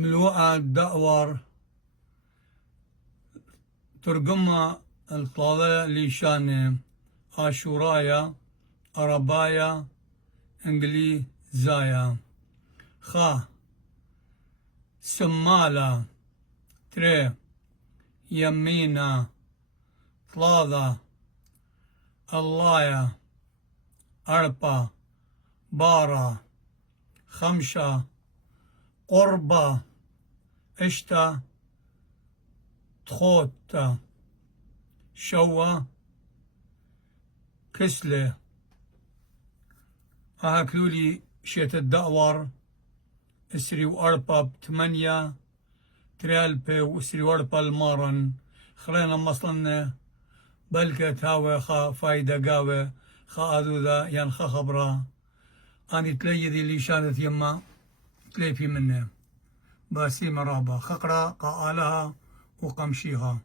ملوءة دأور ترجمة الطالة لشان آشورايا عربايا انجليزايا خا سمالة تري يمينا طلاذة اللايا أربا بارا خمشة قربة اشتا تخوت شوة كسلة هاكلولي شيت الدأور اسري وأربا بثمانية تريالبي واسري وأربا المارن خلينا مصلنا بلكة هاوي خا فايدة قاوي خا أذوذا ين خا خبرا أني تليذي اللي شانت يما تليفي منه باسي مرابا خقرا قالها وقمشيها